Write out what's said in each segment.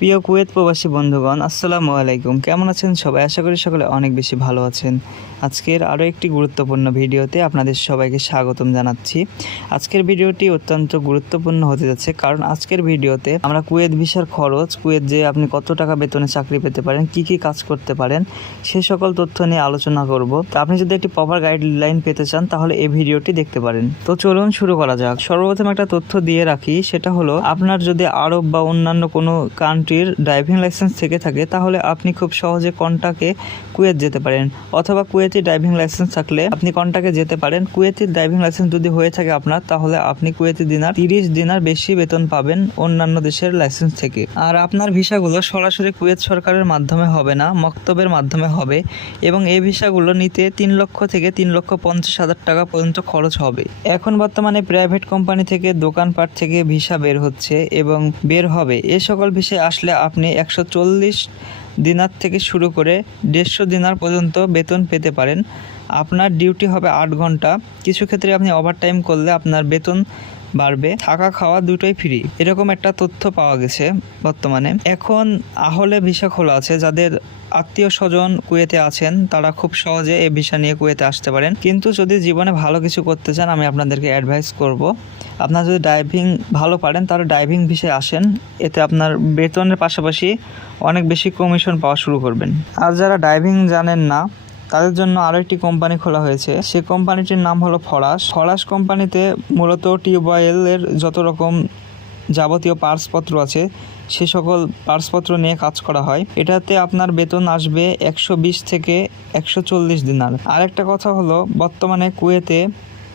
প্রিয় কুয়েত প্রবাসী বন্ধুগণ, আসসালামু আলাইকুম। কেমন আছেন সবাই? আশা করি সকলে অনেক বেশি ভালো আছেন। আজকের আরও একটি গুরুত্বপূর্ণ ভিডিওতে আপনাদের সবাইকে স্বাগতম জানাচ্ছি। আজকের ভিডিওটি অত্যন্ত গুরুত্বপূর্ণ হতে যাচ্ছে, কারণ আজকের ভিডিওতে আমরা কুয়েত ভিসার খরচ, কুয়েত যে আপনি কত টাকা বেতনে চাকরি পেতে পারেন, কি কি কাজ করতে পারেন, সে সকল তথ্য নিয়ে আলোচনা করব। তো আপনি যদি একটি প্রপার গাইডলাইন পেতে চান তাহলে এই ভিডিওটি দেখতে পারেন। তো চলুন শুরু করা যাক। সর্বপ্রথম একটা তথ্য দিয়ে রাখি, সেটা হলো আপনার যদি আরব বা অন্যান্য কোনো কান্ট্রির ড্রাইভিং লাইসেন্স থেকে থাকে তাহলে আপনি খুব সহজে কন্টাকে কুয়েত যেতে পারেন, অথবা কুয়েতি ড্রাইভিং লাইসেন্স থাকলে আপনি কন্টাকে যেতে পারেন। কুয়েতি ড্রাইভিং লাইসেন্স যদি হয়ে থাকে আপনার, তাহলে আপনি কুয়েতি দিনার 30 দিনার বেশি বেতন পাবেন অন্যান্য দেশের লাইসেন্স থেকে। আর আপনার ভিসাগুলো সরাসরি কুয়েত সরকারের মাধ্যমে হবে না, মক্তবের মাধ্যমে হবে, এবং এই ভিসাগুলো নিতে 3 লক্ষ থেকে 3,50,000 টাকা পর্যন্ত খরচ হবে। এখন বর্তমানে প্রাইভেট কোম্পানি থেকে, দোকানপাট থেকে ভিসা বের হচ্ছে এবং বের হবে। এ সকল ভিসায় আসলে আপনি 140 দিনার থেকে শুরু করে 150 দিনার পর্যন্ত বেতন পেতে পারেন। আপনার ডিউটি হবে 8 ঘন্টা। কিছু ক্ষেত্রে আপনি ওভারটাইম করলে আপনার বেতন বাড়বে। থাকা খাওয়া দুটোই ফ্রি, এরকম একটা তথ্য পাওয়া গেছে বর্তমানে। এখন আহলে ভিসা খোলা আছে, যাদের আত্মীয় স্বজন কুয়েতে আছেন তারা খুব সহজে এই ভিসা নিয়ে কুয়েতে আসতে পারেন। কিন্তু যদি জীবনে ভালো কিছু করতে চান, আমি আপনাদেরকে অ্যাডভাইস করব, আপনারা যদি ড্রাইভিং ভালো পারেন তাহলে ড্রাইভিং ভিসায় আসেন। এতে আপনার বেতনের পাশাপাশি অনেক বেশি কমিশন পাওয়া শুরু করবেন। আর যারা ড্রাইভিং জানেন না তাদের জন্য আরও একটি কোম্পানি খোলা হয়েছে। সেই কোম্পানিটির নাম হলো ফরাস কোম্পানিতে মূলত টিউবওয়েলের যত রকম যাবতীয় পার্টসপত্র আছে সে সকল পার্টসপত্র নিয়ে কাজ করা হয়। এটাতে আপনার বেতন আসবে 120 থেকে 140 দিনার। আরেকটা কথা হলো, বর্তমানে কুয়েতে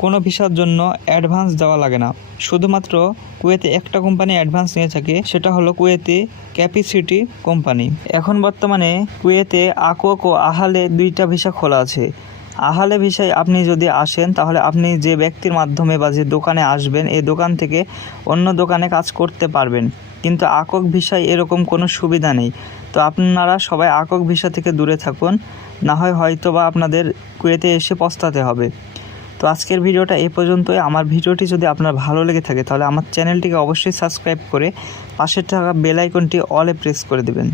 কোনো ভিসার জন্য অ্যাডভান্স দেওয়া লাগে না। শুধুমাত্র কুয়েতে একটা কোম্পানি অ্যাডভান্স নিয়ে থাকে, সেটা হলো কুয়েতে ক্যাপিসিটি কোম্পানি। এখন বর্তমানে কুয়েতে আকক ও আহালে 2টা ভিসা খোলা আছে। আহালে ভিসায় আপনি যদি আসেন তাহলে আপনি যে ব্যক্তির মাধ্যমে বা যে দোকানে আসবেন, এই দোকান থেকে অন্য দোকানে কাজ করতে পারবেন। কিন্তু আকক ভিসায় এরকম কোনো সুবিধা নেই। তো আপনারা সবাই আকক ভিসা থেকে দূরে থাকুন, না হয় হয়তো বা আপনাদের কুয়েতে এসে পস্তাতে হবে। তো আজকের ভিডিওটা এই পর্যন্তই। আমার ভিডিওটি যদি আপনার ভালো লেগে থাকে তাহলে আমার চ্যানেলটিকে অবশ্যই সাবস্ক্রাইব করে পাশে থাকা বেল আইকনটি অলে প্রেস করে দেবেন।